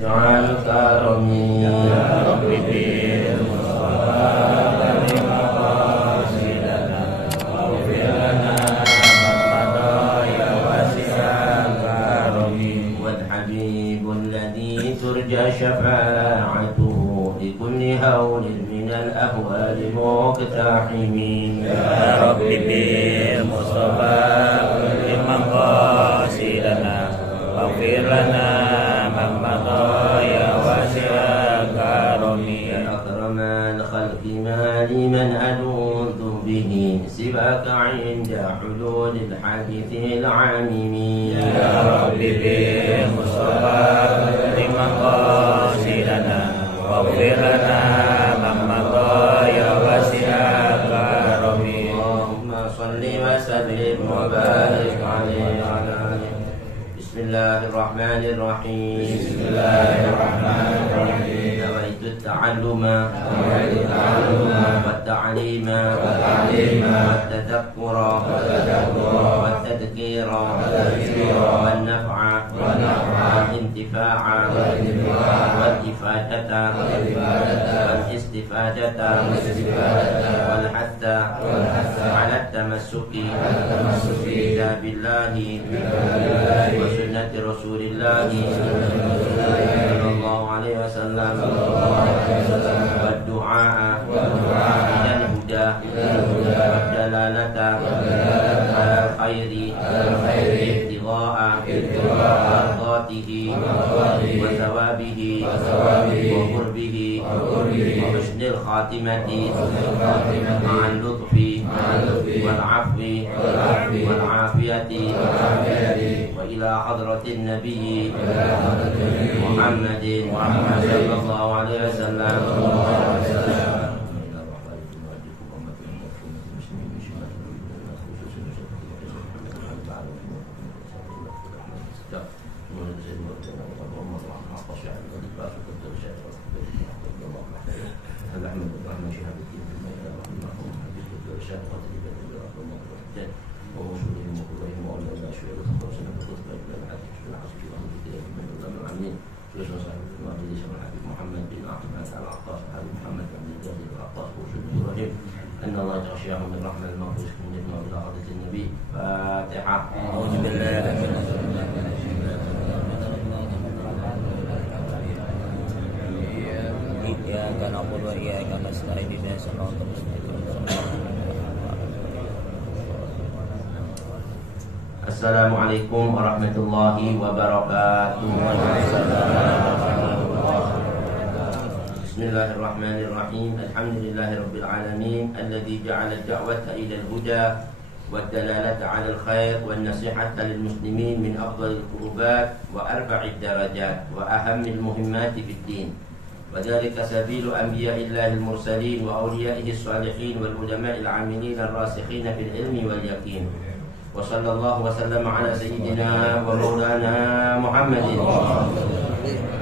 جعل كرمي يا ربي بالمصطفى بلغ مقاصدنا واغفر لنا ما مضى يا واسع الكرم والحبيب الذي ترجى شفاعته لكل هول من الأهوال مقتحم يا ربي بالمصطفى بلغ مقاصدنا واغفر لنا ما مضى يا واسع الكرم يا أكرم الخلق ما لمن ألوذ به سواك عند حلول الحادث العامم يا رب بالمصطفى بلغ مقاصدنا واغفر لنا ما مضى يا واسع الكرم اللهم صل وسلم وبارك عليه وعلى آله. بسم الله الرحمن الرحيم. بسم الله الرحمن الرحيم. نويت التعلم والتعليم والتذكر والتذكير والنفع والانتفاع والإفادة والاستفادة والحث على التمسك بكتاب الله وسنة رسول الله صلى الله عليه وسلم والدعاء إلى الهدى والدلالة على الخير ابتغاء مرضاته وثوابه وقربه وحسن الخاتمة مع اللطف والعفو والعافية وإلى حضرة النبي محمد صلى الله عليه وسلم. أن الله يغشيهم من رحمة المغفور من جنة إلى حضرة النبي. فاتحة. أعوذ بالله من إياك نعبد وإياك نستعين اهدنا الصراط المستقيم. Assalamualaikum warahmatullahi wabarakatuh. Bismillahirrahmanirrahim. Alhamdulillahirabbil alamin alladzi ja'ala ad-da'wata ila al-huda wad-dalalata 'ala al-khair wan-nasihata lil muslimin min afdhalil qurubat wa arfa'id darajat wa ahammil muhimmati fid din. Wa dzalika sabilu anbiya'illahil mursalin wa awliya'ihis salihin wal ulama'il 'amilin ar-rasikhin fil ilmi wal yaqin. Wa sallallahu wa sallama ala sayyidina wa maulana Muhammadin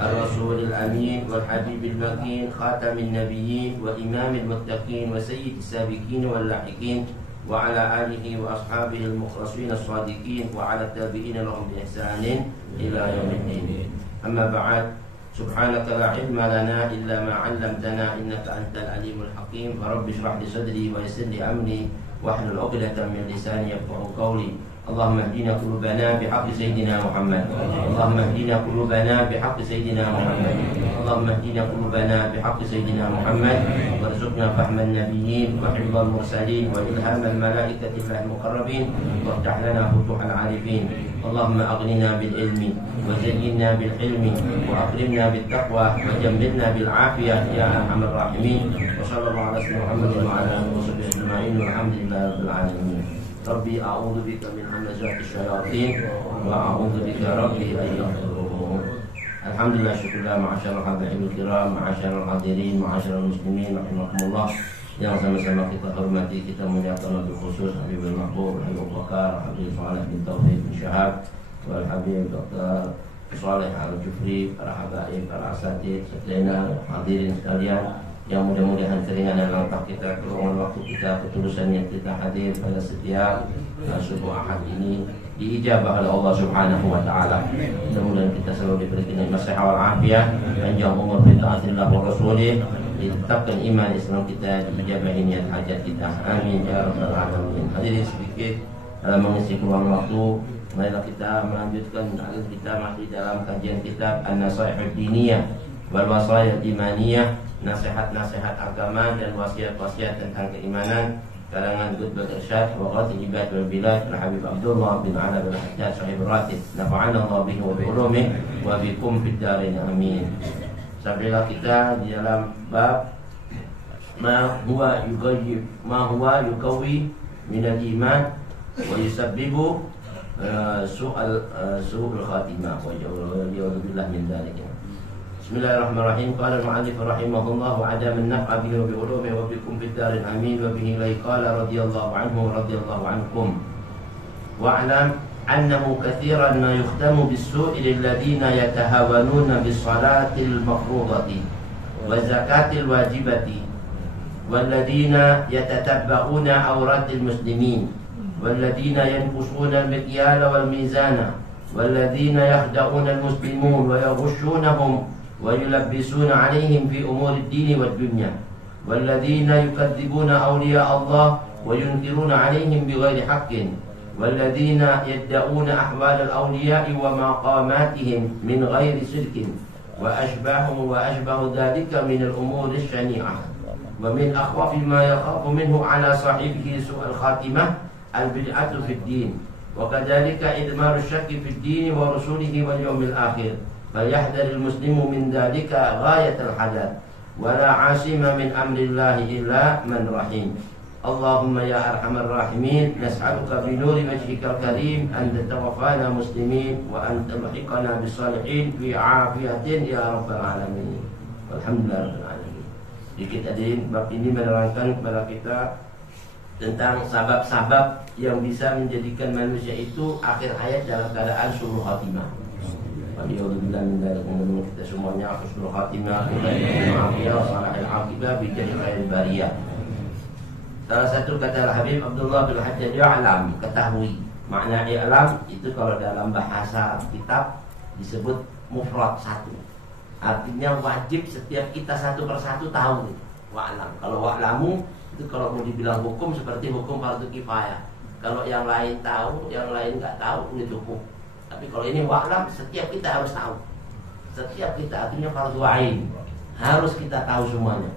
ar-rasulil amin wal habibil makin khatamin nabiyyin wa imamil muttaqin wa sayyidis sabiqin wal lahiqin wa ala alihi wa ashabihi al-mukhlasin as-sadiqin wa ala tabi'in lahum bi ihsanin ila yaumiddin. Amma ba'd. Subhanaka la ilma lana illa ma 'allamtana innaka antal alimul hakim. Rabbi shrah li sadri wa yassir li amri واحلل عقدة من لساني يفقهوا قولي. اللهم اهدنا قلوبنا بحق سيدنا محمد. اللهم اهدنا قلوبنا بحق سيدنا محمد. اللهم اهدنا قلوبنا بحق سيدنا محمد وارزقنا فهم النبيين وحفظ المرسلين وإلهام الملائكة الله المقربين وافتح لنا فتوح العارفين. اللهم أغننا بالعلم وزينا بالحلم وأكرمنا بالتقوى وجملنا بالعافية يا أرحم الراحمين. وصلى الله على سيدنا محمد وعلى آله وصحبه أجمعين والحمد لله رب العالمين. ربي أعوذ بك من همزات الشياطين وأعوذ بك ربي أن يحضرون. Alhamdulillah, syukurlah, ma'asyarul hadirin kiram, ma'asyarul hadirin, ma'asyarul muslimin, rahimakumullah. Yang sama-sama kita hormati, kita muliakan lebih khusus Habibul Mahbub, Habib Bakar, Habib Saleh bin Taufik bin Syahab, wal Habib Dr. Saleh Al-Jufri, para habaib, para asatid, setelah hadirin sekalian, yang mudah-mudahan keringanan langkah kita, keluangan waktu kita, ketulusan yang kita hadir pada setiap subuh ahad ini diijabah oleh Allah Subhanahu wa taala. Mudah-mudahan kita selalu diberi nikmat sehat wal afiat, panjang umur fi taatillah wa rasulih, ditetapkan iman Islam kita, diijabahi niat hajat kita. Amin ya rabbal alamin. Hadirin sedikit dalam mengisi ruang waktu, marilah kita melanjutkan alur kita masih dalam kajian kitab An-Nasaihud Diniyah wal Wasaya Imaniyah, nasihat-nasihat agama dan wasiat-wasiat tentang keimanan, karangan Qutbul Irsyad wa Qadhi Ibad wal Bilad Habib Abdullah bin Ala bin Hajjaj Sahib Ratib, nafa'ana Allah bihi wa bi ulumih wa bikum fid darin amin. Sampailah kita di dalam bab ma huwa yuqawwi min al-iman wa yusabbibu su'ul khatimah wa ya'udzu billah min dzalik. Bismillahirrahmanirrahim. Qala al-mu'allif rahimahullah wa adam an-naf'a bihi wa bi ulumihi wa bikum fid darin amin wa bihi la qala radhiyallahu anhu radhiyallahu ankum wa'lam annahu katsiran ma yukhtamu bis-su'i lil ladina yatahawanuna bis-salatil mafruḍati wa zakatil wajibati wal ladina yatatabba'una awratil muslimin wal ladina yanqushuna al-mikyala wal mizana wal ladina yakhda'una al-muslimun wa yaghshunahum ويلبسون عليهم في أمور الدين والدنيا والذين يكذبون أولياء الله وينكرون عليهم بغير حق والذين يدعون أحوال الأولياء ومقاماتهم من غير صدق وأشبه ذلك من الأمور الشنيعة ومن أخوف ما يخاف منه على صاحبه سوء الخاتمة البدعة في الدين وكذلك إدمار الشك في الدين ورسوله واليوم الآخر فليحذر المسلم من ذلك غاية الحذر ولا عاصم من أمر الله إلا من رحم. اللهم يا أرحم الراحمين نسألك بنور وجهك الكريم أن تتوفانا مسلمين وأن تلحقنا بالصالحين في عافية يا رب العالمين. Alhamdulillah rabbil alamin. Sedikit hadirin, bab ini menerangkan kepada kita tentang sabab-sabab yang bisa menjadikan manusia itu akhir hayat dalam keadaan su'ul khatimah. Alhamdulillah min dzalik, mudah-mudahan kita semuanya husnul khatimah wa salahul aqibah bi khairil bariyah. Salah satu kata Habib Abdullah bin Hajjaj, ya'lam, ketahui. Makna i'lam itu kalau dalam bahasa kitab disebut mufrad satu. Artinya wajib setiap kita satu persatu tahu. Wa'lam. Kalau wa'lamu itu kalau mau dibilang hukum seperti hukum fardu kifayah. Kalau yang lain tahu, yang lain enggak tahu, itu hukum. Tapi kalau ini wa'lam, setiap kita harus tahu. Setiap kita, artinya fardu ain. Harus kita tahu semuanya.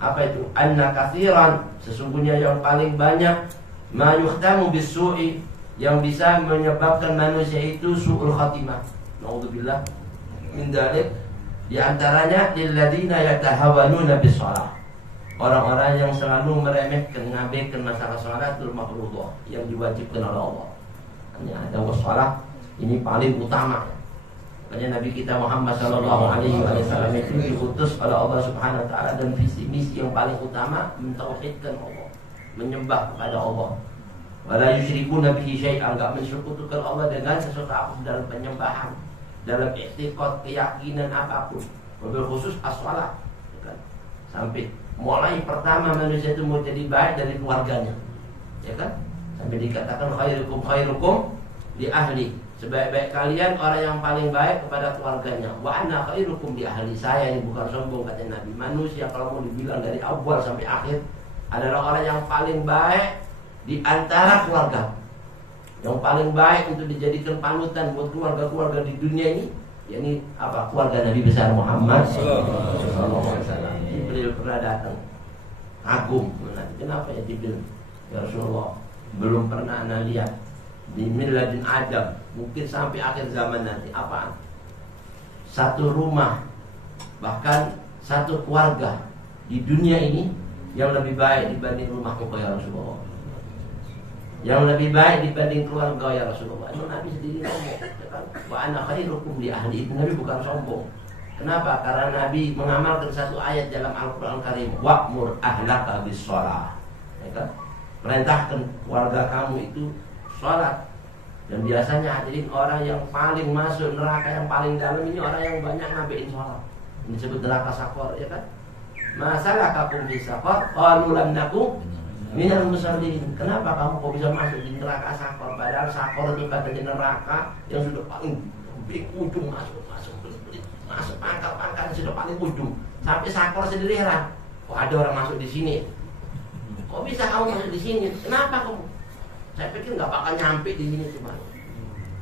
Apa itu? Anna katsiran, sesungguhnya yang paling banyak ma yuhtamu bis-su'i, yang bisa menyebabkan manusia itu su'ul khatimah. Nauzubillah min dzalik. Di antaranya lil ladina yatahawanuna bis-shalah. Orang-orang yang selalu meremehkan, ngabaikan masalah salatul mafruḍah yang diwajibkan oleh Allah. Hanya ada wassalah ini paling utama. Makanya Nabi kita Muhammad sallallahu alaihi wasallam itu diutus oleh Allah Subhanahu wa taala dan visi misi yang paling utama mentauhidkan Allah, menyembah kepada Allah. Wala yusyrikuna bihi syai'an, enggak mensekutukan Allah dengan sesuatu apapun dalam penyembahan, dalam i'tiqad, keyakinan apapun. Wabil khusus as-shalah, kan? Sampai mulai pertama manusia itu mau jadi baik dari keluarganya. Ya kan? Sampai dikatakan khairukum li ahli. Sebaik-baik kalian orang yang paling baik kepada keluarganya. Wa ana khairukum li ahli. Saya ini bukan sombong, kata Nabi. Manusia kalau mau dibilang dari awal sampai akhir adalah orang yang paling baik di antara keluarga. Yang paling baik untuk dijadikan panutan buat keluarga-keluarga di dunia ini, yakni apa? Keluarga Nabi besar Muhammad sallallahu alaihi wasallam. Jibril pernah datang. Kagum. Kenapa ya Jibril? Ya Rasulullah, belum pernah ana lihat di miladin Adam, mungkin sampai akhir zaman nanti apaan? Satu rumah, bahkan satu keluarga di dunia ini yang lebih baik dibanding rumahku ya Rasulullah. Yang lebih baik dibanding keluarga ya Rasulullah. Itu Nabi sendiri ngomong, wa ana khairukum li ahli. Itu Nabi bukan sombong. Kenapa? Karena Nabi mengamalkan satu ayat dalam Al-Qur'an Karim, wa'mur ahlaka bis-shalah. Ya kan? Perintahkan keluarga kamu itu sholat. Dan biasanya hadirin, orang yang paling masuk neraka yang paling dalam ini orang yang banyak ngabein sholat. Ini disebut neraka sakor, ya kan? Masalah kakum fi sakor, qalu lam nakum minal musallin. Kenapa kamu kok bisa masuk di neraka sakor? Padahal sakor itu katanya neraka yang sudah paling ujung masuk pangkal sudah paling ujung. Sampai sakor sendiri heran. Kok ada orang masuk di sini? Kok bisa kamu masuk di sini? Kenapa kamu? Saya pikir nggak bakal nyampe di sini cuma.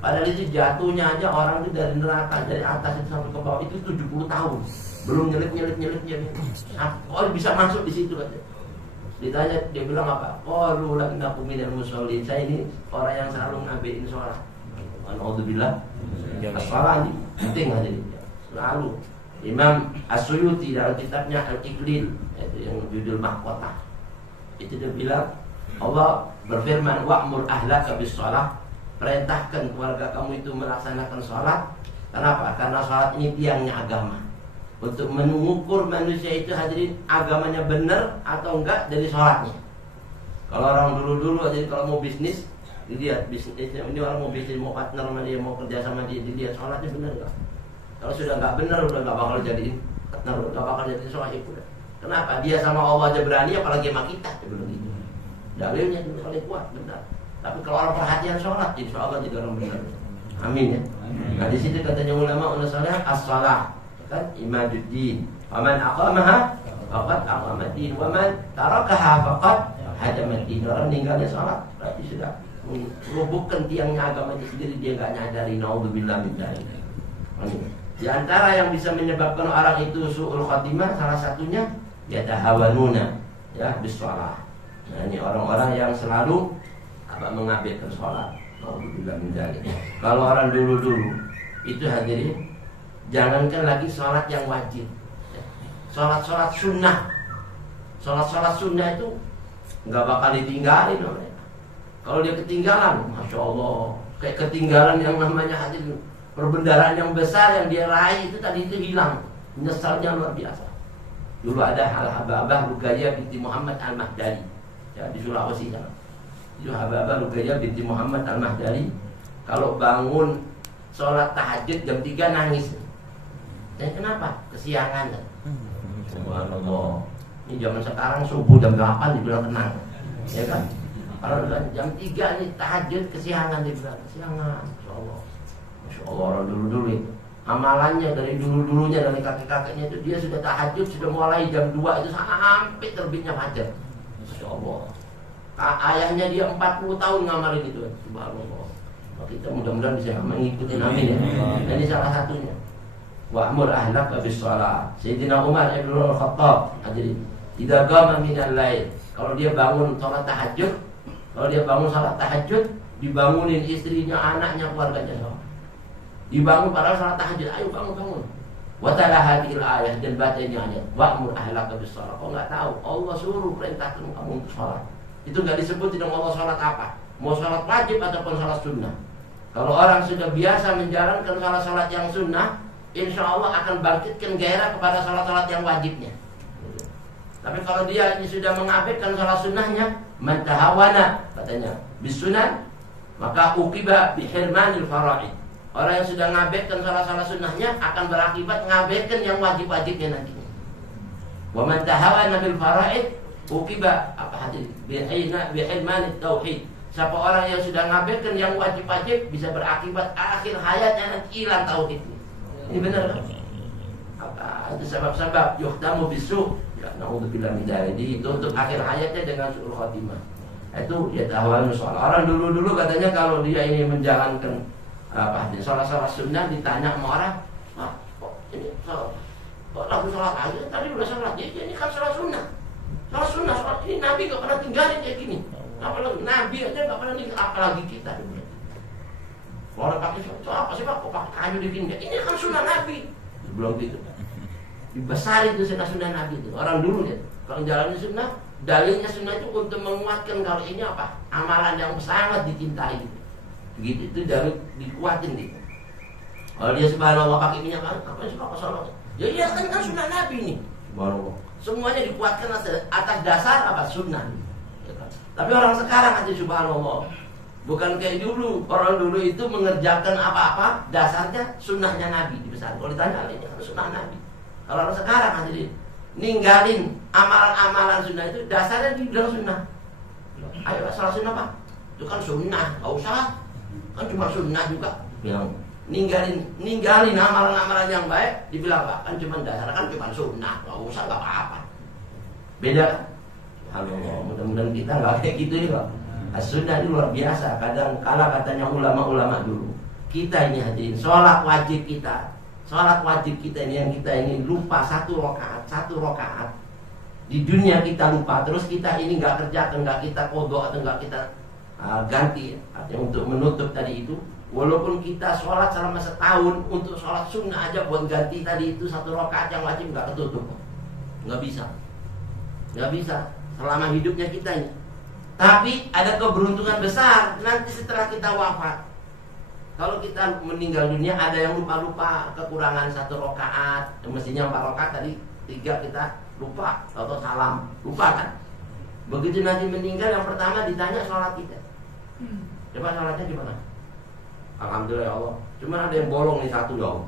Padahal itu jatuhnya aja orang itu dari neraka dari atas itu sampai ke bawah itu 70 tahun. Belum nyelip. Oh bisa masuk di situ aja. Ditanya dia bilang apa? Qalu la innakum minal musallin. Saya ini orang yang selalu ngabein sholat. Alhamdulillah. Sholat ini penting aja ini. Selalu. Imam As-Suyuti dalam kitabnya Al-Iqlil itu yang judul Mahkotah. Itu dia bilang Allah berfirman wa'mur ahlaka bis shalah. Perintahkan keluarga kamu itu melaksanakan sholat. Kenapa? Karena sholat ini tiangnya agama. Untuk mengukur manusia itu hadirin agamanya benar atau enggak dari sholatnya. Kalau orang dulu jadi kalau mau bisnis dilihat bisnisnya ini orang mau bisnis mau partner sama dia mau kerja sama dia dilihat sholatnya benar enggak. Kalau sudah enggak benar udah enggak bakal jadiin partner, enggak bakal jadi sholat itu. Kenapa? Dia sama Allah aja berani apalagi sama kita sebelum itu. Dalilnya itu paling kuat benar. Tapi kalau orang perhatian sholat, insya Allah jadi orang benar. Amin ya. Nah di situ katanya ulama saleh as-shalah kan imaduddin. Waman aqamaha faqad aqamaddin. Waman tarakaha faqad hadamaddin. Orang meninggalnya sholat berarti sudah merubuhkan tiangnya agama itu sendiri. Dia nggak nyadari. Naudzubillah min dzalik. Di antara yang bisa menyebabkan orang itu su'ul khatimah salah satunya yatahawanuna ya bis shalah. Nah ini orang-orang yang selalu mengabaikan sholat. Kalau orang dulu itu hadirin jangankan lagi sholat yang wajib, sholat sunnah. Sholat sunnah itu nggak bakal ditinggalin oleh. Kalau dia ketinggalan, masya Allah, kayak ketinggalan yang namanya hadirin perbendaharaan yang besar yang dia raih itu tadi itu hilang, menyesalnya luar biasa. Dulu ada Al-Hababah Ruqayyah binti Muhammad Al-Mahdali ya, di Sulawesi sana. Hababah Ruqayyah binti Muhammad Al-Mahdali kalau bangun sholat tahajud jam 3 nangis. Dan kenapa? Kesiangan. Subhanallah. Ini zaman sekarang subuh jam 8 dibilang tenang. Ya kan? Kalau jam 3 ini tahajud kesiangan dibilang. Kesiangan. Masya Allah orang dulu itu. Amalannya dari dulu-dulunya dari kakek-kakeknya itu dia sudah tahajud sudah mulai jam 2 itu sampai terbitnya fajar. Masya Allah. Ayahnya dia 40 tahun ngamalin itu. Subhanallah. Kita mudah-mudahan bisa mengikuti amin ya. Ini salah satunya. Wa'mur ahlaka bis shalah. Sayyidina Umar Ibn Khattab hadirin. Idza qama minal lail. Kalau dia bangun salat tahajud, dibangunin istrinya, anaknya, keluarganya semua. Dibangun padahal salat tahajud. Ayo bangun. Wa tala hadhil ayat dan baca ini ayat. Wa'mur ahlaka bis shalah. Kau enggak tahu Allah suruh perintahkan kamu untuk salat. Itu nggak disebut dengan Allah sholat apa, mau sholat wajib ataupun sholat sunnah. Kalau orang sudah biasa menjalankan sholat yang sunnah, insya Allah akan bangkitkan gairah kepada sholat yang wajibnya. Tapi kalau dia ini sudah mengabaikan sholat sunnahnya, man tahawana katanya bisunan, maka uqiba bihirmanil faraid. Orang yang sudah mengabaikan sholat sunnahnya akan berakibat mengabaikan yang wajib-wajibnya nantinya. Wa man tahawana bil faraid uqiba apa hadis bihilman tauhid. Siapa orang yang sudah ngabaikan yang wajib-wajib bisa berakibat akhir hayatnya nanti hilang tauhid. Ini benar kan? Apa itu sebab-sebab yuhtamu bisu ya naudzubillah min dzalik. Itu untuk akhir hayatnya dengan su'ul khatimah. Itu ya tahawanu sholat. Orang dulu katanya kalau dia ini menjalankan apa sholat sunnah ditanya sama orang, kok ini sholat kok lagu sholat aja tadi udah sholat ini kan sholat sunnah. Sholat ini Nabi gak pernah tinggalin kayak gini. Apalagi Nabi aja gak pernah tinggal, apalagi kita. Kalau pakai itu apa sih Pak? Kok pakai kayu ditinggal? Ini kan sunnah Nabi. Belum gitu. Dibesari itu sunnah Nabi itu. Orang dulu ya, kalau jalannya sunnah, dalilnya sunnah itu untuk menguatkan kalau ini apa? Amalan yang sangat dicintai. Begitu itu dalil dikuatin gitu. Kalau dia subhanallah pakai minyak apa sih Pak sholat? Ya iya kan sunnah Nabi ini. Subhanallah. Semuanya dikuatkan atas dasar apa sunnah. Tapi orang sekarang aja subhanallah bukan kayak dulu. Orang dulu itu mengerjakan apa-apa dasarnya sunnahnya Nabi dibesar. Kalau ditanya ini kan sunnah Nabi. Kalau orang sekarang aja ninggalin amalan-amalan sunnah itu dasarnya dibilang sunnah. Ayo sholat sunnah Pak. Itu kan sunnah, nggak usah. Kan cuma sunnah juga. Yang ninggalin amalan-amalan yang baik, dibilang Pak, kan cuma dasar, kan cuma sunnah, nggak usah, nggak apa-apa. Beda kan? Halo, mudah-mudahan kita nggak kayak gitu ya. As-sunnah ini luar biasa. Kadang kala katanya ulama-ulama dulu, kita ini hadirin, sholat wajib kita ini yang kita ini lupa satu rakaat di dunia kita lupa, terus kita ini nggak kerjakan, nggak kita qadha atau nggak kita ganti, artinya untuk menutup tadi itu. Walaupun kita sholat selama setahun, untuk sholat sunnah aja buat ganti tadi itu satu rakaat yang wajib nggak ketutup, nggak bisa selama hidupnya kita ini. Tapi ada keberuntungan besar nanti setelah kita wafat. Kalau kita meninggal dunia, ada yang lupa kekurangan satu rakaat, mestinya 4 rakaat tadi 3 kita lupa atau salam, lupa kan? Begitu nanti meninggal, yang pertama ditanya sholat kita. Coba sholatnya gimana? Alhamdulillah ya Allah. Cuma ada yang bolong nih satu dong.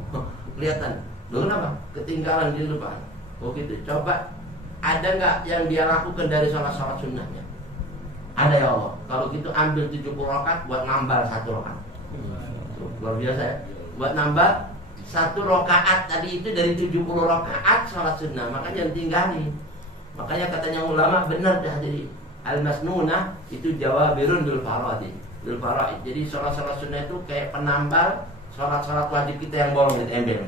Kelihatan. Loh kenapa? Ketinggalan di depan. Oh gitu. Coba ada nggak yang dia lakukan dari sholat sunnahnya? Ada ya Allah. Kalau gitu ambil 70 rakaat buat nambah 1 rakaat. Luar biasa ya. Buat nambah 1 rakaat tadi itu dari 70 rakaat sholat sunnah. Makanya tinggalin. Makanya katanya ulama benar dah jadi al-masnunah itu jawabirun bil faraid. Jadi sholat sunnah itu kayak penambal sholat wajib kita yang bolong di embel.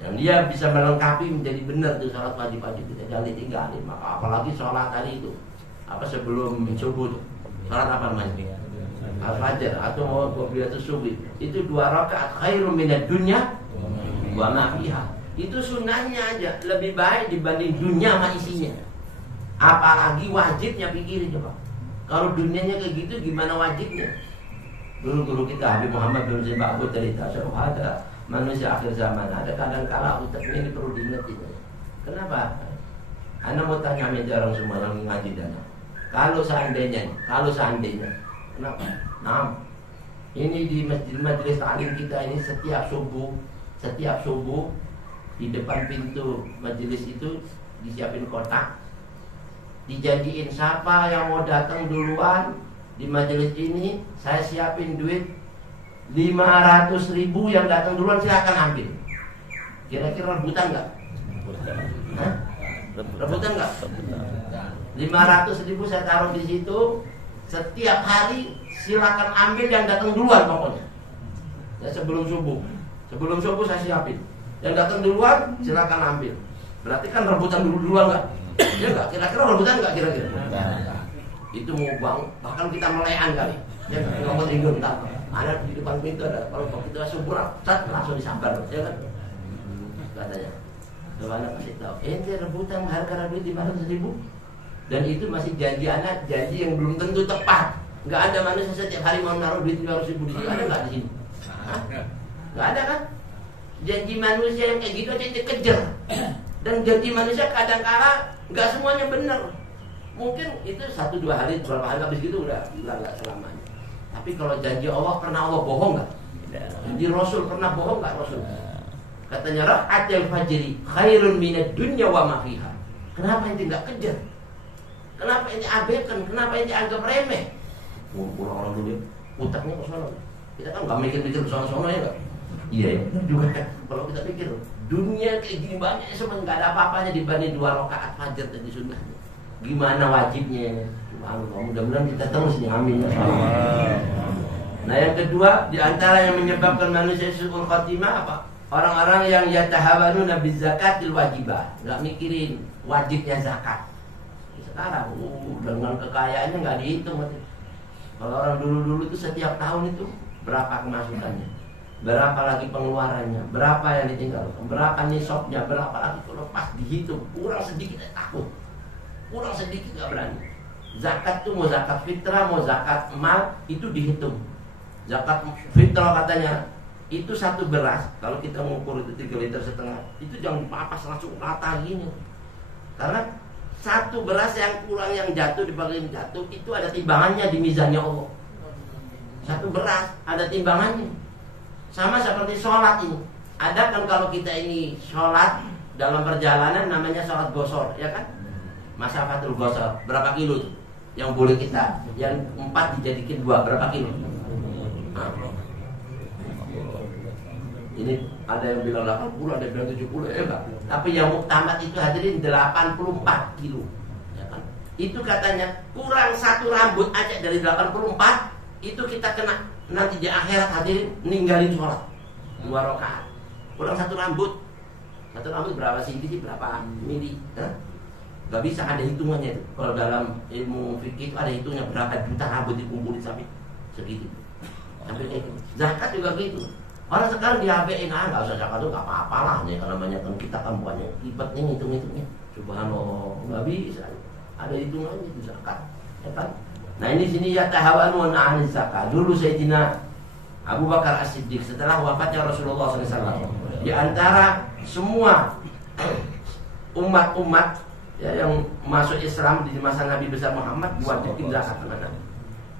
Yang dia bisa melengkapi menjadi benar tuh sholat wajib kita, jangan ditinggalin. Maka apalagi sholat tadi itu apa sebelum subuh tuh. Sholat apa namanya? Al-Fajr atau mau qobliyatus subuh. Itu 2 rakaat khairum minad dunya wa ma fiha. Itu sunnahnya aja lebih baik dibanding dunia sama isinya. Apalagi wajibnya, pikirin coba. Kalau dunianya kayak gitu, gimana wajibnya? Dulu guru kita Habib Muhammad bin Zain Ba'bud cerita, ada manusia akhir zaman. Ada kadang-kala utaknya ini perlu diingetin. Kenapa? Anda mau tanya meja orang semua yang ngaji dana. Kalau seandainya, kenapa? Nah, ini di majelis taklim kita ini setiap subuh di depan pintu majelis itu disiapin kotak. Dijanjiin siapa yang mau datang duluan di majelis ini, saya siapin duit 500.000 yang datang duluan silakan ambil. Kira-kira rebutan nggak? Rebutan nggak? 500.000 saya taruh di situ. Setiap hari silakan ambil yang datang duluan pokoknya. Ya, sebelum subuh saya siapin. Yang datang duluan silakan ambil. Berarti kan rebutan duluan nggak? Ya enggak, kira-kira rebutan enggak kira-kira? Itu mau bang, bahkan kita melean kali. Ya enggak mau tinggal entar. Ada di depan pintu ada, kalau kita subuh langsung disambar, ya kan? Katanya. Coba anak kasih tahu, ente rebutan harga duit 500.000. Dan itu masih janji anak, janji yang belum tentu tepat. Enggak ada manusia setiap hari mau naruh duit 500.000 di sini. Ada enggak di sini? Enggak ada kan? Janji manusia yang kayak gitu aja dikejar. Dan janji manusia kadang-kala nggak semuanya benar. Mungkin itu 1-2 hari, beberapa hari habis gitu udah nggak selamanya. Tapi kalau janji Allah, pernah Allah bohong nggak? Janji Rasul pernah bohong nggak Rasul? Katanya rakaatul fajri khairun minad dunya wa ma fiha. Kenapa ente nggak kejar? Kenapa ente abaikan? Kenapa ente anggap remeh? Orang dulu utaknya ke sana. Kita kan nggak mikir-mikir ke sana-sana ya nggak? Iya ya, juga kalau kita pikir dunia kayak gini banyak, sebenarnya nggak ada apa-apanya dibanding 2 rakaat fajar tadi sunnah. Gimana wajibnya? Mudah-mudahan kita terus nih, amin. Nah yang kedua, di antara yang menyebabkan manusia su'ul khatimah apa? Orang-orang yang yatahawanuna bizakatil wajibah, nggak mikirin wajibnya zakat. Sekarang dengan kekayaannya nggak dihitung. Kalau orang dulu-dulu itu setiap tahun itu berapa kemasukannya, berapa lagi pengeluarannya, berapa yang ditinggalkan, berapa nisabnya, berapa lagi. Kalau pas dihitung kurang sedikit takut, kurang sedikit nggak berani. Zakat tuh mau zakat fitrah, mau zakat mal itu dihitung. Zakat fitrah katanya itu 1 beras, kalau kita mengukur itu 3,5 liter, itu jangan dipapas langsung rata gini. Karena 1 beras yang kurang, yang jatuh di bagian jatuh itu ada timbangannya di mizannya Allah. 1 beras ada timbangannya. Sama seperti sholat ini. Ada kan kalau kita ini sholat dalam perjalanan namanya sholat gosor, ya kan? Masafatul gosor, berapa kilo tuh? yang boleh kita, yang 4 dijadikan 2 berapa kilo? Nah. Ini ada yang bilang 80, ada yang bilang 70, enggak. Tapi yang muktamad itu hadirin 84 kilo. Ya kan? Itu katanya kurang 1 rambut aja dari 84, itu kita kena nanti di akhirat hadirin ninggalin sholat 2 rakaat. Kurang 1 rambut. 1 rambut berapa senti, berapa mili? Gak bisa ada hitungannya itu. Kalau dalam ilmu fikih itu ada hitungnya berapa juta rambut dikumpulin sampai segitu. Sampai kayak gitu. Zakat juga gitu. Orang sekarang di HBN, nggak usah zakat itu nggak apa-apa lah nih, karena banyak kan kita kan bukannya ribetnya ngitung-ngitungnya. Subhanallah, nggak bisa. Ada hitungannya itu zakat, ya kan? Nah ini sini ya tahawanun an zakat. Dulu Sayyidina Abu Bakar As-Siddiq setelah wafatnya Rasulullah SAW, di antara semua umat-umat ya, yang masuk Islam di masa Nabi besar Muhammad diwajibkan zakat mana?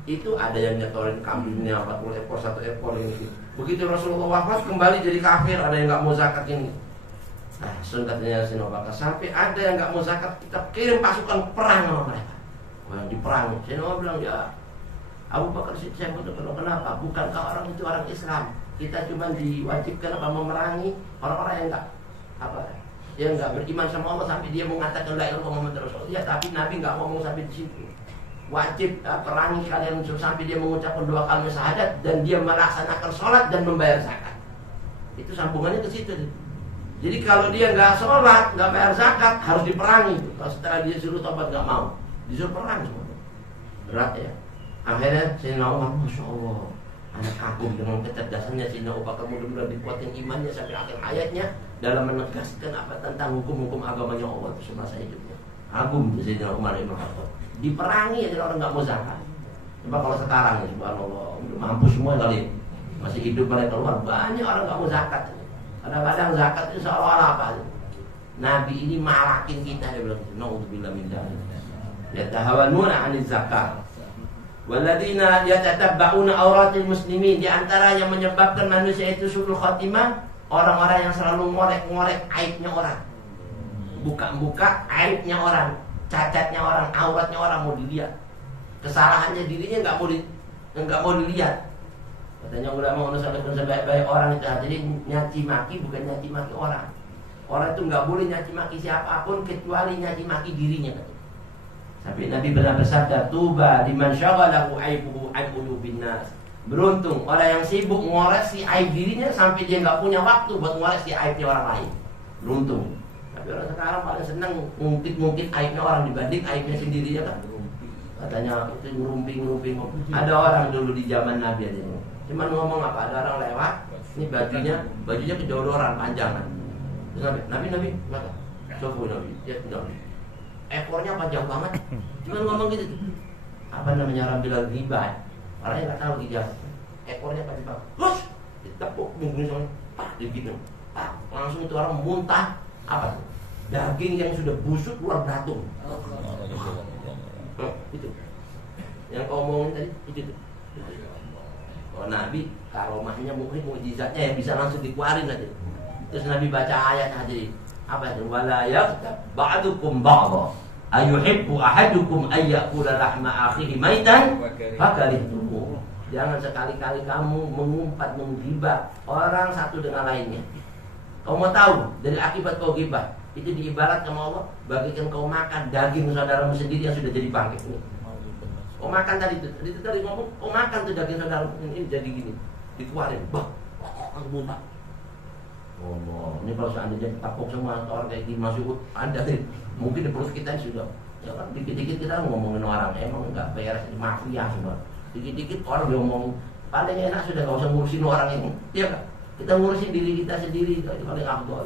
Itu ada yang nyetorin kambingnya 40 ekor, 1 ekor ini. Begitu Rasulullah wafat kembali jadi kafir, ada yang nggak mau zakat ini. Nah, katanya Sayyidina Abu Bakar, sampai ada yang nggak mau zakat, kita kirim pasukan perang sama mereka. Yang diperang, Sayyidina Abu bilang, ya Abu Bakar saya butuh kenapa? Bukankah orang itu orang Islam? Kita cuma diwajibkan apa memerangi orang-orang yang nggak yang nggak beriman sama Allah sampai dia mengatakan la ilaha illallah Muhammadur Rasulullah. Ya, tapi Nabi nggak ngomong sampai di situ. Wajib perangi kalian sampai dia mengucapkan 2 kalimat syahadat dan dia melaksanakan sholat dan membayar zakat. Itu sambungannya ke situ. Jadi kalau dia nggak sholat, nggak bayar zakat, harus diperangi. Kalau setelah dia suruh tobat nggak mau, disuruh perang semua. Berat ya. Akhirnya Sayyidina Umar, Masya Allah, anak kagum dengan kecerdasannya Sayyidina Abu Bakar, mudah-mudahan dikuatkan imannya sampai akhir ayatnya dalam menegaskan apa tentang hukum-hukum agamanya Allah itu semasa hidupnya. Agum Sayyidina Umar Ibn Khattab. Diperangi aja orang nggak mau zakat. Coba kalau sekarang ya, subhanallah, mampus semua kali. Masih hidup mereka keluar, banyak orang nggak mau zakat. Kadang-kadang zakat itu seolah-olah apa? Nabi ini malakin kita, dia bilang, naudzubillah min dzalik. Yatahawanuna 'anil zakat. Waladina yatatabba'una auratil muslimin. Di antara yang menyebabkan manusia itu suul khatimah, orang-orang yang selalu ngorek-ngorek aibnya orang. Buka-buka aibnya orang, cacatnya orang, auratnya orang mau dilihat. Kesalahannya dirinya nggak mau dilihat. Katanya ulama menurut sebaik-baik orang itu jadi nyaci maki bukan nyaci maki orang. Orang itu nggak boleh nyaci maki siapapun kecuali nyaci maki dirinya. Sampai Nabi pernah bersabda, tuba liman syaghalahu aibuhu an qulubin nas. Beruntung orang yang sibuk ngoreksi aib dirinya sampai dia nggak punya waktu buat ngoreksi aibnya orang lain. Beruntung. Tapi orang sekarang paling senang ngungkit aibnya orang dibanding aibnya sendirinya kan. Katanya itu ngerumping. Ada orang dulu di zaman Nabi aja. Cuman ngomong apa? Ada orang lewat, ini bajunya kejodoran panjangan. Terus Nabi kata, coba Nabi, dia Nabi. Ekornya panjang banget. Cuman ngomong gitu. Apa namanya orang bilang ghibah. Orang yang nggak tahu dia. Ekornya panjang banget. Terus ditepuk punggungnya sama, dibikin. Langsung itu orang muntah. Apa tuh? Daging yang sudah busuk keluar beratung. Itu. Yang kau omongin tadi itu. Kalau Nabi karomahnya mungkin mukjizatnya yang bisa langsung dikeluarin aja. Terus Nabi baca ayat hadirin. Apa itu? Wala yaghtab ba'dukum ba'dha ayuhibbu ahadukum ay ya'kula lahma akhihi maitan fakarihtumuh. Jangan sekali-kali kamu mengumpat, menggibah orang satu dengan lainnya. Kau mau tahu dari akibat kau gibah itu diibarat sama Allah bagikan kau makan daging saudaramu sendiri yang sudah jadi bangkai. Kau makan tadi ngomong, kau makan tuh daging saudaramu ini jadi gini, dikeluarin, muntah. Oh, ini kalau seandainya tapok semua orang kayak gini masuk ada sih, mungkin di perut kita sudah. Ya kan dikit-dikit kita ngomongin orang emang nggak beres, mafia semua. Dikit-dikit orang ngomong paling enak sudah nggak usah ngurusin orang ini, ya kan? Kita ngurusin diri kita sendiri itu paling afdal.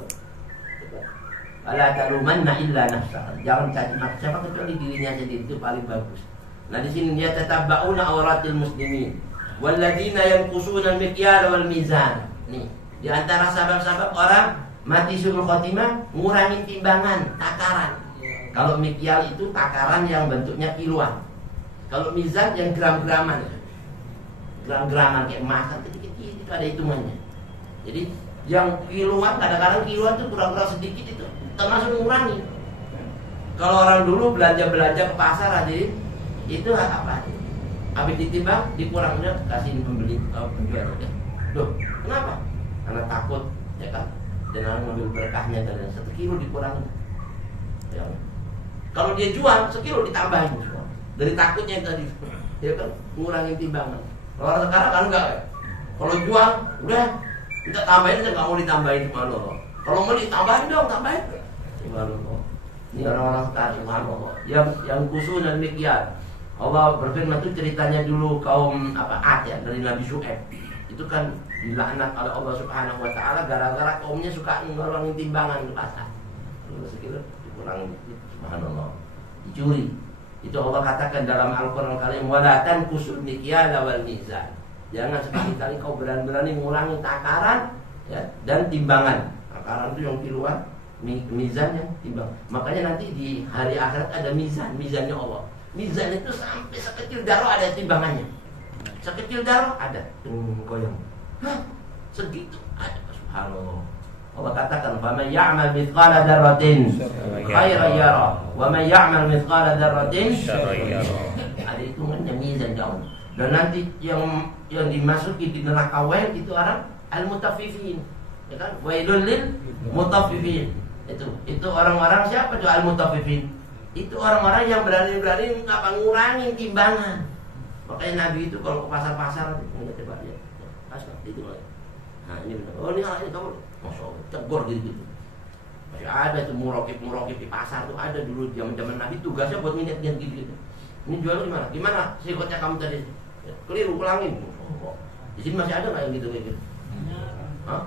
Ala tarumanna illa nafsa. Jangan caci maki siapa kecuali dirinya sendiri, itu paling bagus. Nah di sini dia tatabbauna auratil muslimin walladzina yanqusuna al-mikyal wal mizan. Nih, di antara sabab-sabab orang mati suul khotimah ngurangin timbangan, takaran. Kalau mikyal itu takaran yang bentuknya kiloan. Kalau mizan yang gram-graman. Gram-graman kayak emas kecil-kecil itu ada hitungannya. Jadi yang kiloan kadang-kadang kiloan itu kurang-kurang sedikit itu. termasuk mengurangi. Kalau orang dulu belanja ke pasar hadirin, Itu apa? Habis ditimbang, dikurang udah kasih pembeli penjual udah. Loh, kenapa? Karena takut, ya kan? Dan orang ngambil berkahnya dan 1 kilo dikurangin. Ya. Kalau dia jual 1 kilo ditambahin semua. Dari takutnya tadi, ya kan? Ngurangin timbangan. Kalau orang sekarang kan enggak ya? Kalau jual, udah kita tambahin aja, nggak mau ditambahin subhanallah. Kalau mau ditambahin dong, tambahin. Subhanallah. Ini orang-orang sekarang subhanallah. Yang khusus dan demikian. Allah berfirman itu ceritanya dulu kaum Ad ya, dari Nabi Syuaib. Itu kan dilaknat oleh Allah Subhanahu wa taala gara-gara kaumnya suka ngurangin timbangan ke pasar. Terus sekilo dikurangin subhanallah. Dicuri. Itu Allah katakan dalam Al-Qur'an Al-Karim wala tanqusul mikyala wal mizan. Jangan sekali-kali kau berani-berani mengurangi takaran ya, dan timbangan. Takaran itu yang kiloan, mizan yang timbang. Makanya nanti di hari akhirat ada mizannya Allah. Mizan itu sampai sekecil darah ada timbangannya. Sekecil darah ada. Goyang. Hah? Segitu ada. Subhanallah. Allah katakan, "Faman ya'mal mithqala dzarratin khairan yara, wa man ya'mal mithqala dzarratin syarran yara." Ada hitungannya mizan jauh. Dan nanti yang dimasuki di neraka wail itu orang al-mutaffifin. Ya kan? Wailul lil mutaffifin. Itu orang-orang siapa tuh al-mutaffifin? Itu orang-orang yang berani-berani ngurangin timbangan. Makanya Nabi itu kalau ke pasar-pasar nggak coba dia. Pasar itu. Nah, ini benar. Oh, ini kamu Masya Allah, tegur gitu. Masih ada tuh murokib di pasar tuh ada dulu zaman Nabi tugasnya buat minat gitu. Ini jual gimana? Gimana sikotnya kamu tadi? Keliru, ulangin. Oh, di sini masih ada nggak yang gitu kayak gitu? Hah?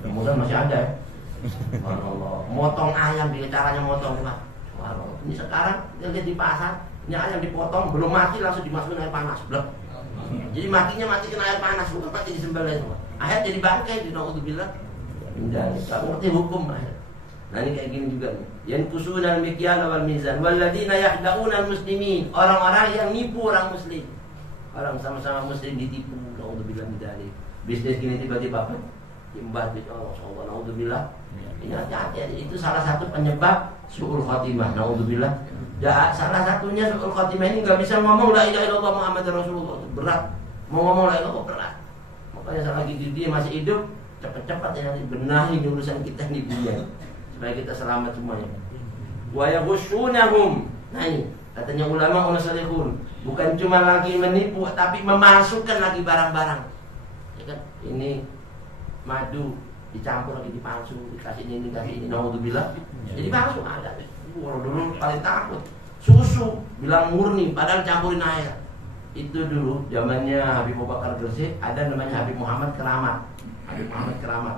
Kemudian masih ada. Allah, motong ayam di caranya motong Pak. Ini sekarang dia lihat di pasar, ini ayam dipotong belum mati langsung dimasukin air panas, blek. Jadi matinya mati kena air panas, bukan mati disembelih. Akhirnya jadi bangkai di naudzubillah. Enggak ngerti hukum akhirnya. Nah ini kayak gini juga nih. Yang kusuna al-mikyal wal mizan walladzina yahda'una al-muslimin. Orang-orang yang nipu orang muslim. Orang sama-sama muslim ditipu. Naudzubillah min dzalik. Bisnis gini tiba-tiba imbat itu Allah naudzubillah. Ini hati-hati. Itu salah satu penyebab su'ul khatimah. Naudzubillah. Ya, salah satunya su'ul khatimah ini enggak bisa ngomong la ilaha illallah Muhammadur Rasulullah. Berat. Mau ngomong la ilaha illallah berat. Makanya selagi dia masih hidup, cepat-cepat ya nanti benahi urusan kita di dunia supaya kita selamat semuanya. Wa yaghshunahum. Nah ini katanya ulama unasalihun, bukan cuma lagi menipu tapi memasukkan lagi barang-barang. Ya kan? Ini madu dicampur lagi dipalsu, dikasih ini naudzubillah. Jadi palsu ada. Orang dulu paling takut. Susu bilang murni padahal campurin air. Itu dulu zamannya Habib Abu Bakar Gresik ada namanya Habib Muhammad Keramat. Habib Muhammad Keramat.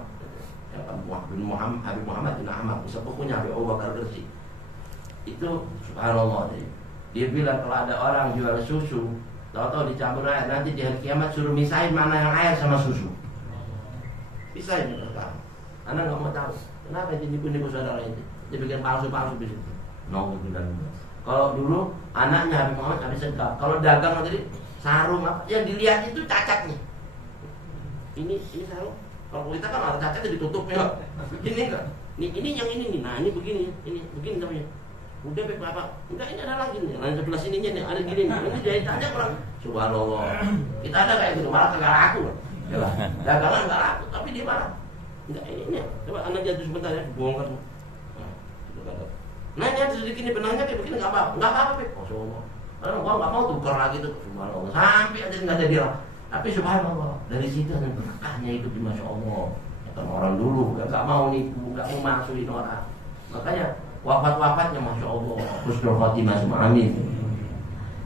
Ya, Habib Muhammad bin Ahmad, sepupunya Habib Abu Bakar Gresik. Itu subhanallah dia bilang kalau ada orang jual susu, tahu-tahu dicampur air, nanti di hari kiamat suruh misahin mana yang air sama susu. Pisahin pertama. Anak nggak mau tahu. Kenapa itu nipu-nipu saudara itu? Dia bikin palsu-palsu di situ. Nauzubillah. Kalau dulu anaknya Habib Muhammad habis sedekah. Kalau dagang tadi sarung apa yang dilihat itu cacatnya. Ini sarung. Kalau kita kan ada cacatnya ditutupnya. Ini enggak. Ini yang ini nih. Nah, ini begini namanya. Udah Bapak. Udah ini ada lagi nih. Lain sebelah sininya nih ada gini. Ini jahitannya kurang. Subhanallah. Kita ada kayak gitu malah kagak laku. Ya, dagangan enggak laku tapi dia malah enggak ini. Coba anak jatuh sebentar ya, bongkar. Nah ini sedikit ini benangnya kayak begini nggak apa-apa, Masya Allah. Karena gua nggak mau tukar lagi tuh, subhanallah. Sampai aja nggak jadi orang. Tapi subhanallah dari situ ada berkahnya hidup di Masya Allah. Kata orang dulu nggak mau nipu, nggak mau masukin orang. Makanya wafat-wafatnya Masya Allah, husnul khotimah semua, amin.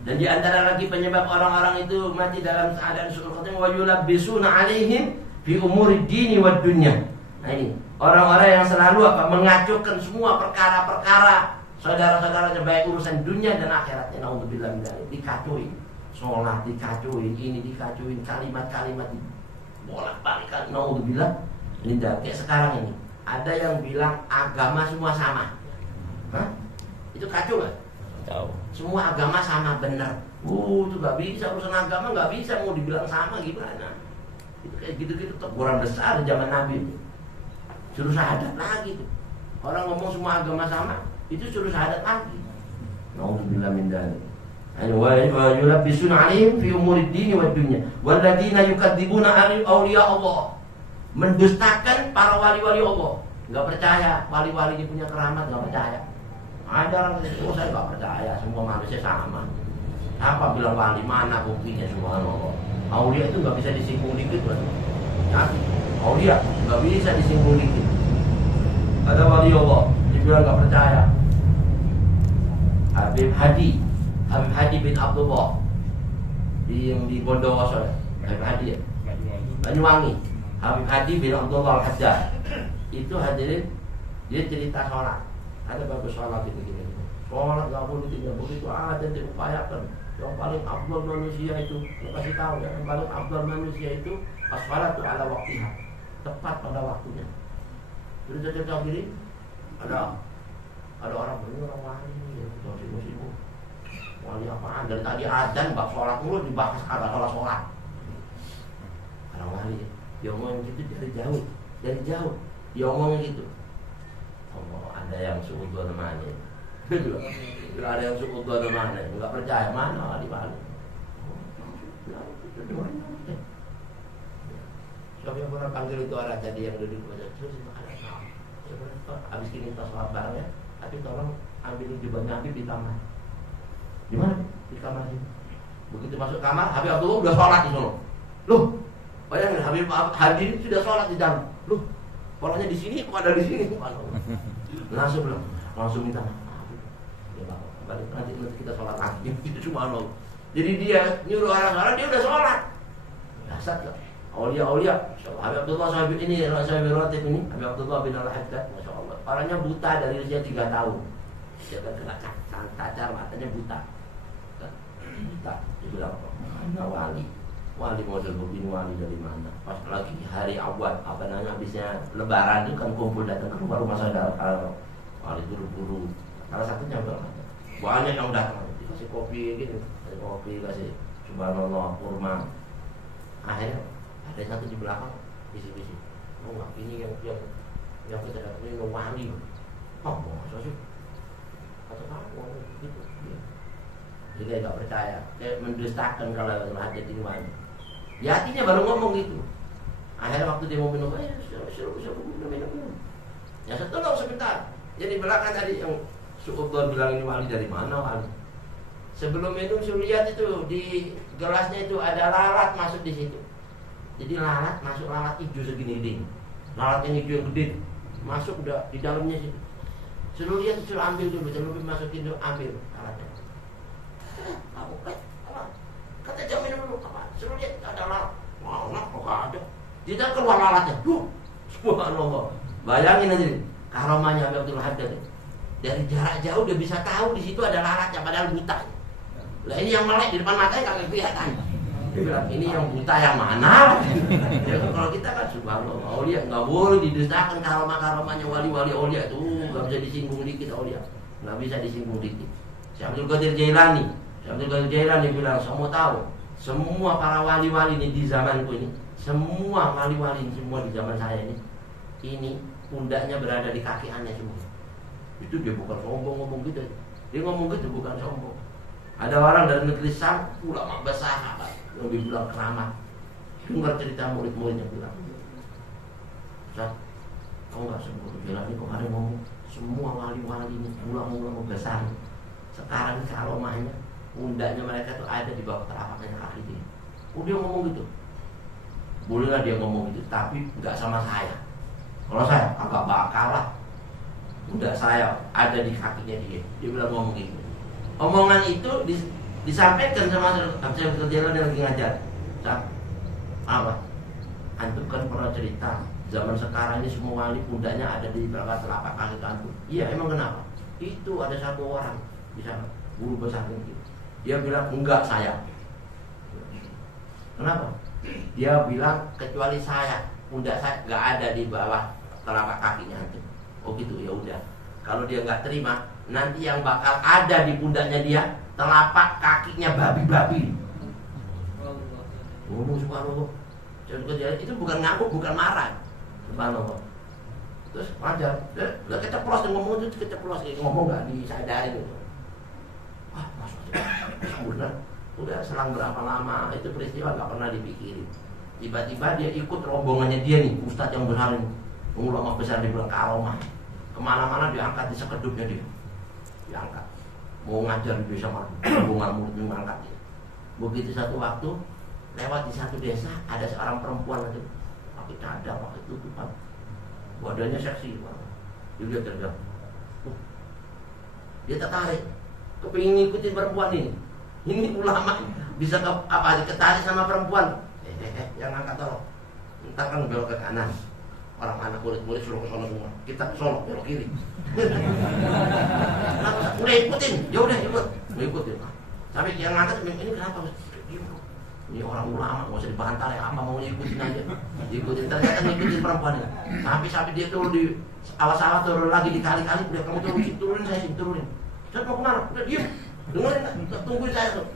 Dan di antara lagi penyebab orang-orang itu mati dalam keadaan husnul khotimah wa yulabbisuna alaihim fi umuri dini wad dunya. Nah ini orang-orang yang selalu mengacuhkan semua perkara-perkara saudara-saudaranya baik urusan dunia dan akhiratnya. Naudzubillah min dzalik. Dikacuin, sholat dikacuin, ini dikacuin, kalimat-kalimat bolak-balik. Naudzubillah min dzalik. Kayak sekarang ini ada yang bilang agama semua sama. Hah? Itu kacau nggak? Tahu. Semua agama sama benar. Itu nggak bisa, urusan agama nggak bisa mau dibilang sama gimana? Itu kayak gitu-gitu teguran besar zaman Nabi itu. Suruh syahadat lagi tuh. Orang ngomong semua agama sama, itu suruh syahadat lagi. Naudzubillah min dzalik. ويلبسون عليهم في أمور الدين والدنيا والذين يكذبون أولياء الله, mendustakan para wali-wali Allah. Nggak percaya wali-wali ini punya keramat, nggak percaya. Ada orang itu, saya nggak percaya, semua manusia sama. Apa bilang wali, mana buktinya? Subhanallah. Aulia itu nggak bisa disinggung dikit, ya, aulia nggak bisa disinggung dikit. Ada wali Allah dibilang nggak percaya. Habib Hadi bin Abdullah di Bondowoso, Habib Hadi ya, Banyuwangi. Habib Hadi bin Abdullah Al-Haddad itu hadirin, dia cerita sholat. Ada bagus sholat gitu. Sholat nggak boleh tidak begitu, ada diupayakan. Yang paling afdal manusia itu, saya kasih tahu ya, yang paling afdal manusia itu as-shalatu ala waktiha, tepat pada waktunya. Terus saya tahu diri, ada orang ini orang wali, sibuk. Wali apaan? Dari tadi azan bab sholat mulu dibahas kagak sholat. Orang wali, dia ngomong gitu dari jauh, dia ngomong gitu. Oh, ada yang suudon namanya. Kalau ada yang suudon namanya, enggak percaya mana wali-wali. Siapa yang pernah panggil itu orang tadi yang duduk pada terus ada salam. Habis ini kita sholat bareng ya, tapi tolong ambil jubah Nabi di taman. Di mana? Di kamar sini. Begitu masuk kamar, Habib Abdullah udah sholat di sana. Loh, bayangin Habib Hadi sudah sholat di dalam. Loh, orangnya di sini, kok ada di sini? Langsung minta maaf. Ya Bapak, balik nanti kita sholat lagi. Itu cuma Allah. Jadi dia nyuruh orang-orang, dia udah sholat. Dasar lah. Aulia. Habib Abdullah sahabat ini, sahabat relatif ini, Habib Abdullah bin Al-Haddad, Masya Allah. Orangnya buta dari usia 3 tahun. Dia kena cacar, matanya buta. Dia bilang, mana wali model begini, wali dari mana? Pas lagi hari awal, habisnya lebaran itu kan kumpul datang ke rumah saudara. Wali buru-buru. Salah satunya banyak yang datang, dikasih kopi gitu, kasih subhanallah, kurma. Akhirnya ada satu di belakang, bisi-bisi. Oh enggak, ini yang kita dapat ini wali. Oh, masa sih? Kata kamu gitu. Jadi dia nggak percaya, dia mendustakan kalau ada di wali. Ya hatinya baru ngomong gitu. Akhirnya waktu dia mau minum, suruh minum. Ya tolong sebentar. Jadi belakang tadi yang Su'udhan bilang ini wali dari mana wali? Sebelum minum suruh lihat itu di gelasnya itu ada lalat masuk di situ. Jadi lalat hijau segini gede. Lalat yang hijau yang gede masuk udah di dalamnya situ. Suruh lihat, suruh ambil dulu, sebelum masukin dulu ambil lalatnya. Kata jangan minum dulu, apa? Suruh lihat ada lalat. Mana kok ada? Dia keluar lalatnya. Subhanallah. Bayangin aja karomahnya Habib Abdul Haddad. Dari jarak jauh dia bisa tahu di situ ada lalatnya padahal buta. Lah ini yang melek di depan matanya kagak kelihatan. Dia bilang ini yang buta yang mana? Ya, kalau kita kan subhanallah, aulia nggak boleh didustakan karomah-karomahnya wali-wali aulia itu nggak bisa disinggung dikit aulia, nggak bisa disinggung dikit. Syekh Abdul Qadir Jailani bilang, saya mau tahu semua para wali-wali ini di zamanku ini, semua wali-wali semua di zaman saya ini pundaknya berada di kaki aneh semua. Itu dia bukan sombong ngomong gitu. Dia ngomong gitu bukan sombong. Ada orang dari negeri Sam, ulama besar yang dibilang keramat. Dengar cerita murid-muridnya bilang, Ustaz, kau nggak sebut bilang ini kemarin ngomong semua wali-wali ini ulama-ulama besar. Sekarang karomahnya, pundaknya mereka tuh ada di bawah terapaknya kaki dia. Dia ngomong gitu. Bolehlah dia ngomong gitu, tapi nggak sama saya. Kalau saya agak bakal lah. Pundak saya ada di kakinya dia. Dia bilang ngomong gitu. Omongan itu disampaikan sama Syekh Jailani yang lagi ngajar. Apa? Antum kan pernah cerita zaman sekarang ini semua wali pundaknya ada di belakang telapak kaki antum. Iya, emang kenapa? Itu ada satu orang di sana, guru besar gitu. Dia bilang enggak saya. Kenapa? Dia bilang kecuali saya, pundak saya nggak ada di bawah telapak kakinya antum. Oh gitu, ya udah. Kalau dia nggak terima, nanti yang bakal ada di pundaknya dia telapak kakinya babi-babi. Subhanallah. Itu bukan ngaku, bukan marah. Subhanallah. Terus wajar. Lah keceplos ngomong itu keceplos, ngomong nggak disadarin gitu. Wah, maksudnya benar. Udah selang berapa lama itu peristiwa nggak pernah dipikirin. Tiba-tiba dia ikut rombongannya dia nih, ustadz yang besar ini, ulama besar di bulan Karomah. Kemana-mana diangkat di sekedupnya dia, diangkat. Mau ngajar di desa mana, rombongan murid mengangkat dia. Begitu satu waktu lewat di satu desa ada seorang perempuan itu pakai cadar, pakai tutupan, badannya seksi banget. Dia terjauh, dia tertarik, kepingin ngikutin perempuan ini. Ini ulama bisa ketarik sama perempuan. Yang angkat tolong. Ntar kan belok ke kanan. Orang anak murid-murid suruh ke sono semua. Kita ke sono belok kiri. Udah ikutin, ya udah ikut. Udah ikutin. Tapi yang angkat ini kenapa? Ini orang ulama, nggak usah dibantah ya. Apa mau ikutin aja? Ikutin, ternyata ngikutin perempuan ini. Sampai dia turun di awal-awal turun lagi dikali-kali. Udah kamu turunin saya sini turunin. Saya mau kemana? Udah diem. Dengerin, tungguin saya tuh.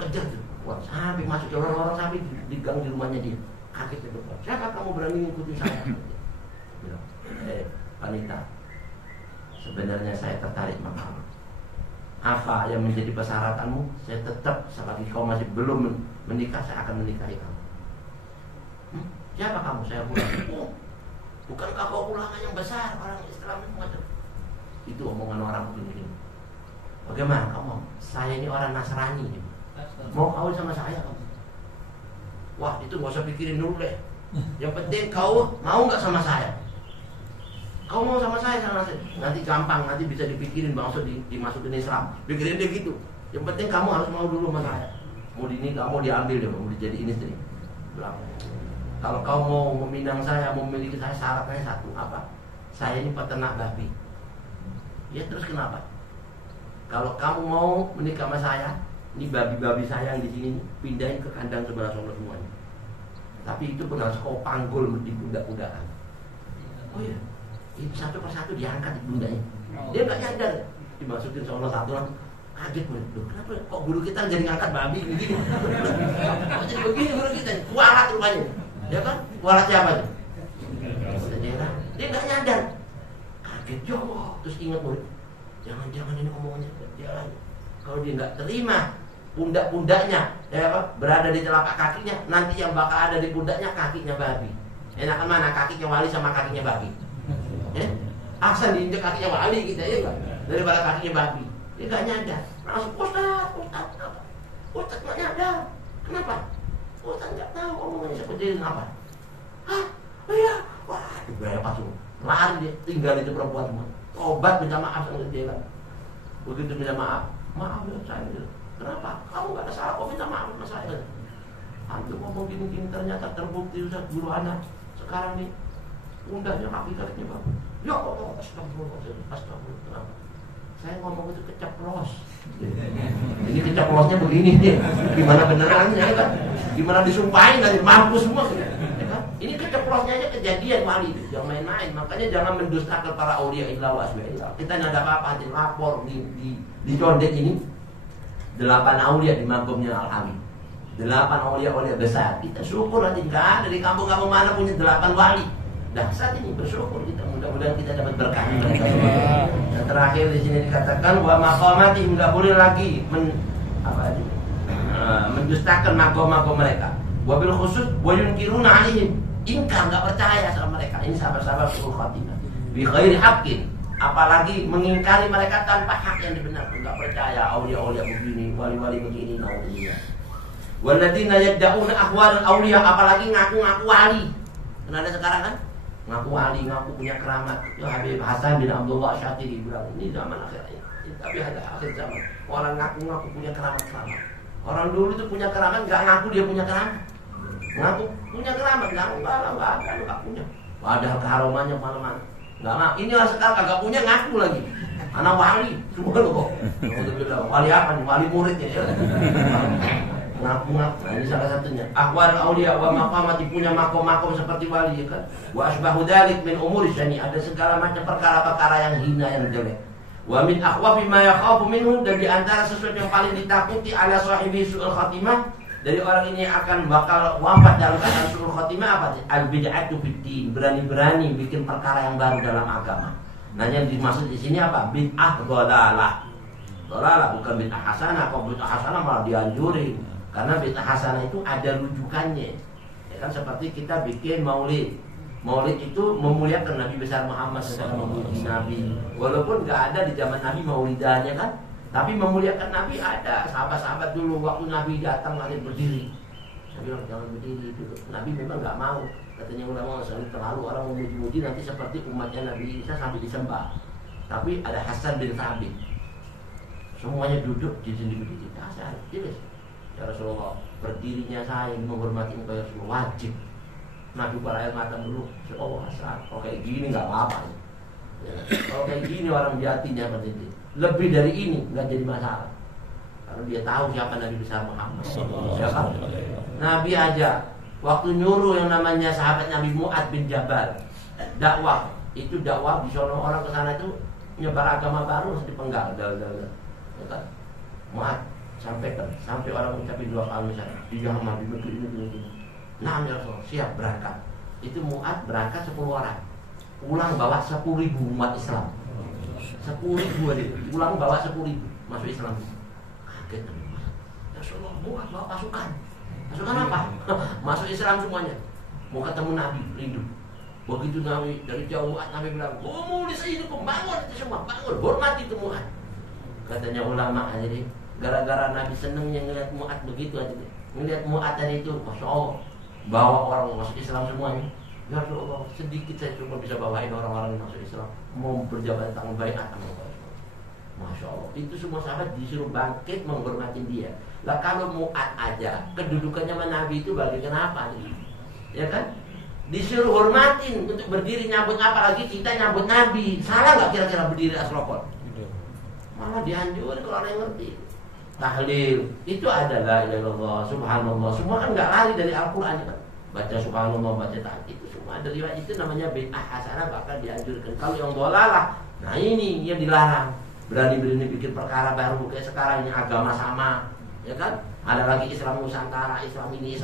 Kejar tuh. Wah, sampai masuk ke orang-orang sampai di gang di rumahnya dia. Kaget dia berkata, siapa kamu berani ngikutin saya? Bilang, wanita, sebenarnya saya tertarik sama kamu. Apa yang menjadi persyaratanmu? Saya tetap selagi kau masih belum menikah, saya akan menikahi kamu. Siapa kamu? Saya bilang, bukankah kau ulama yang besar, orang Islam itu macam itu omongan orang begini. Bagaimana kamu? Saya ini orang Nasrani. Mau kawin sama saya kamu? Wah, itu gak usah pikirin dulu deh. Yang penting kau mau gak sama saya? Kau mau sama saya, nanti gampang, nanti bisa dipikirin bangsa dimasukin Islam. Pikirin dia gitu. Yang penting kamu harus mau dulu sama saya. Mau dinikah, mau diambil dia, mau dijadiin istri. Kalau kau mau meminang saya, mau memiliki saya, syaratnya satu apa? Saya ini peternak babi. Ya terus kenapa? Kalau kamu mau menikah sama saya, ini babi-babi saya yang di sini pindahin ke kandang sebelah sono semuanya. Tapi itu benar kau panggul di pundak-pundakan. Oh iya, ini satu persatu diangkat di pundaknya. Dia nggak nyadar, dimasukin sono satu orang. Kaget loh, kenapa kok guru kita jadi ngangkat babi begini? Kok jadi begini guru kita? Kualat rupanya, ya kan? Kualat siapa tuh? Dia nggak nyadar. Kaget jauh, terus ingat murid. Jangan-jangan ini omongannya jalan. Kalau dia nggak terima pundak-pundaknya, ya apa, berada di telapak kakinya, nanti yang bakal ada di pundaknya kakinya babi. Enakan mana kakinya wali sama kakinya babi? Aksan diinjek kakinya wali kita ya kan? Daripada kakinya babi. Dia nggak nyadar. Langsung Ustaz kenapa? Ustaz nggak nyadar. Kenapa? Ustaz nggak tahu omongannya seperti ini apa? Hah? Oh iya. Wah, berapa pas semua. Lari dia, tinggal itu perempuan semua. Obat minta maaf sama dia kan. Begitu minta maaf ya saya gitu. Kenapa? Kamu gak ada salah, kok minta maaf sama saya? Antum ngomong gini-gini ternyata terbukti Ustaz guru anak. Sekarang nih pundaknya kaki-kakinya bagus. Ya Allah, astagfirullah. Kenapa? Saya ngomong itu keceplos. Ini kecepelosnya begini nih. Gimana benerannya ya kan? Gimana disumpahin nanti mampus semua ya kan? Ini keceplosnya aja kejadian wali itu, jangan main-main. Makanya jangan mendustakan para aulia illallah wa asbiillah. Kita nggak ada apa-apa, lapor di condet ini 8 aulia di makomnya Al-Hamid. 8 aulia besar. Kita syukur nanti nggak ada di kampung-kampung mana punya 8 wali. Dahsyat ini, bersyukur kita, mudah-mudahan kita dapat berkah mereka semua. Dan terakhir di sini dikatakan wa maqamati, nggak boleh lagi mendustakan makom-makom mereka. Wabil khusus wa yunkiruna alaihim, ingkar, nggak percaya sama mereka. Ini sahabat-sahabat ulul khatimah bi ghairi haqqin, apalagi mengingkari mereka tanpa hak yang dibenarkan. Nggak percaya aulia-aulia begini, wali-wali begini, naudzubillah. Walladzina yad'una ahwal aulia, apalagi ngaku-ngaku wali. Karena ada sekarang kan ngaku wali, ngaku punya keramat. Ya Habib Hasan bin Abdullah Syatiri bilang ini zaman akhir ya. Tapi ada akhir zaman orang ngaku-ngaku punya keramat sama. Orang dulu itu punya keramat nggak ngaku dia punya keramat. Ngaku punya keramat nggak punya. Padahal keharumannya mana-mana. Nggak ngaku. Ini orang sekarang kagak punya ngaku lagi. Anak wali semua loh kok. Wali apa nih? Wali muridnya ya. Ngaku-ngaku. Nah, ini salah satunya. Ahwal auliya wa maqamati, punya makom-makom seperti wali ya kan. Wa asbahu dzalik min umuri syani, ada segala macam perkara-perkara yang hina yang jelek. Wa min akhwafi ma yakhafu minhu, dan di antara sesuatu yang paling ditakuti ala sahibi su'ul khatimah, dari orang ini akan bakal wafat dalam keadaan su'ul khatimah apa sih? Al bid'atu fid din, berani-berani bikin perkara yang baru dalam agama. Nah, yang dimaksud di sini apa? Bid'ah dhalalah. Dolalah bukan bid'ah hasanah. Kalau bid'ah hasanah malah dianjurin. Karena bid'ah hasanah itu ada rujukannya. Ya kan seperti kita bikin maulid. Maulid itu memuliakan Nabi besar Muhammad SAW, memuji Nabi. Walaupun nggak ada di zaman Nabi maulidannya kan, tapi memuliakan Nabi ada. Sahabat-sahabat dulu waktu Nabi datang ada berdiri. Nabi bilang jangan berdiri dulu. Nabi memang nggak mau. Katanya ulama terlalu orang memuji-muji nanti seperti umatnya Nabi Isa sampai disembah. Tapi ada Hasan bin Thabit. Semuanya duduk di sini berdiri. Hasan, jelas. Ya Rasulullah, berdirinya saya menghormati engkau ya Rasulullah wajib. Nabi para air mata dulu. Oh Hasan, kalau kayak gini nggak apa-apa. Ya. Kalau kayak gini orang jatinya berdiri. Lebih dari ini nggak jadi masalah. Karena dia tahu siapa Nabi besar Muhammad. Ya kan? Nabi aja waktu nyuruh yang namanya sahabat Nabi Mu'ad bin Jabal dakwah, itu dakwah di sono orang ke sana itu nyebar agama baru harus dipenggal. Ya kan? Mu'ad sampai orang ucapin 2 kali sana di Yaman di negeri ini. Nah ya Rasul, siap berangkat. Itu Mu'ad berangkat 10 orang. Pulang bawa 10.000 umat Islam. 10.000 aja. Pulang bawa 10.000 masuk Islam. Kaget Nabi Muhammad. Ya Rasulullah, Mu'ad bawa pasukan. Pasukan apa? Masuk Islam semuanya. Mau ketemu Nabi, rindu. Begitu Nabi dari jauh Nabi bilang, "Kumu di sini, bangun itu semua, bangun, hormati itu Mu'ad." Katanya ulama aja deh, gara-gara Nabi senengnya ngeliat Mu'ad begitu aja deh. Ngeliat Mu'ad tadi itu, Masya Allah, bawa orang masuk Islam semuanya. Ya Rasulullah, sedikit saya cuma bisa bawain orang-orang yang masuk Islam, mau berjabat tangan baik atau Masya Allah, itu semua sahabat disuruh bangkit menghormati dia. Lah kalau Mu'ad aja, kedudukannya sama Nabi itu bagaimana apa nih? Ya kan? Disuruh hormatin untuk berdiri nyambut, apalagi kita nyambut Nabi. Salah nggak kira-kira berdiri aslokon? Malah dianjurin kalau orang yang ngerti. Tahlil itu adalah la ilaha illallah, subhanallah. Semua kan nggak lari dari Al-Quran kan? Baca subhanallah, baca tahlil itu semua ada riwayat. Itu namanya bid'ah hasanah, bahkan dianjurkan. Kalau yang dhalalah, nah ini yang dilarang. Berani-berani bikin perkara baru kayak sekarang ini agama sama, ya kan? Ada lagi Islam Nusantara, Islam ini,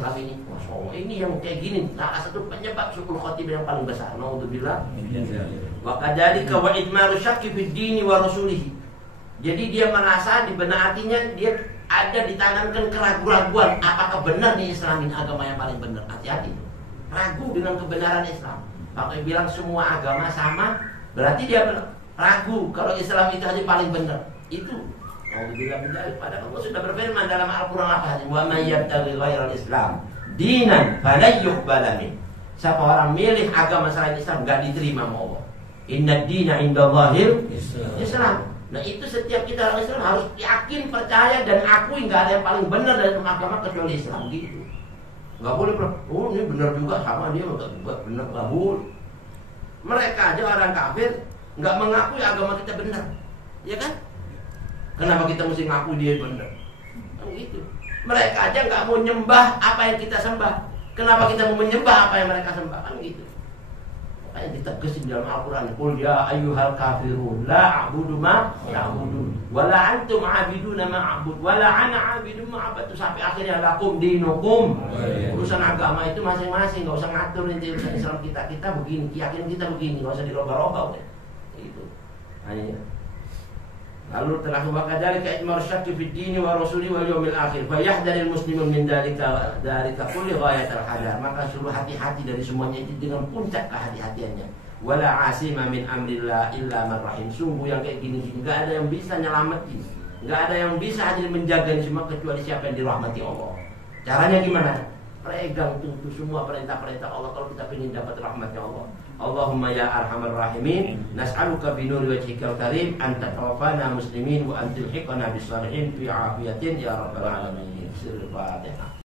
Masya Allah, ini yang kayak gini salah satu penyebab su'ul khotimah yang paling besar. Naudzubillah. Wa kadzalika wa idmaru syakki fid dini wa rasulihi. Jadi dia merasa di benak hatinya dia ada ditanamkan keraguan-raguan apakah benar nih Islam ini agama yang paling benar. Hati-hati. Ragu dengan kebenaran Islam. Pakai bilang semua agama sama, berarti dia ragu kalau Islam itu aja paling benar. Itu Alhamdulillah pada Allah sudah berfirman dalam Al-Quran apa? Wa may yabtaghi ghairal Islam dinan falan yuqbala min. Siapa orang milih agama selain Islam enggak diterima sama Allah. Inna dina indallahil Islam. Nah itu setiap kita orang Islam harus yakin, percaya dan akui enggak ada yang paling benar dalam agama kecuali Islam gitu. Enggak boleh oh ini benar juga sama dia enggak benar, enggak boleh. Mereka aja orang kafir enggak mengakui agama kita benar. Ya kan? Kenapa kita mesti ngaku dia benar? Kan gitu. Mereka aja nggak mau nyembah apa yang kita sembah. Kenapa kita mau menyembah apa yang mereka sembah? Kan gitu. Makanya ditegesin dalam Al-Quran. Qul ya ayyuhal kafirun la a'budu ma ta'budun wa la antum 'abiduna ma a'bud wa la ana 'abidun ma 'abadtu, sampai akhirnya lakum dinukum. Urusan agama itu masing-masing, nggak usah ngatur nanti urusan Islam kita begini, keyakinan kita begini, nggak usah dirubah-rubah. Itu. Hanya lalu telah wakadzalika idmar syakki fid dini wa rasuli wal yaumil akhir fa yahdharil muslimun min dalika kulli ghayatil hadar. Maka suruh hati-hati dari semuanya itu dengan puncak kehati-hatiannya. Wala asima min amrillah illa man rahim. Sungguh yang kayak gini enggak ada yang bisa nyelamatin, enggak ada yang bisa hadir menjaga ini semua kecuali siapa yang dirahmati Allah. Caranya gimana? Pegang tuh semua perintah-perintah Allah kalau kita ingin dapat rahmatnya Allah. Allahumma ya arhamar rahimin, nas'aluka bi nuri wajhikal karim an tawaffana muslimin wa an tulhiqana bis salihin fi afiyatin ya rabbal alamin. Sirul Fatihah.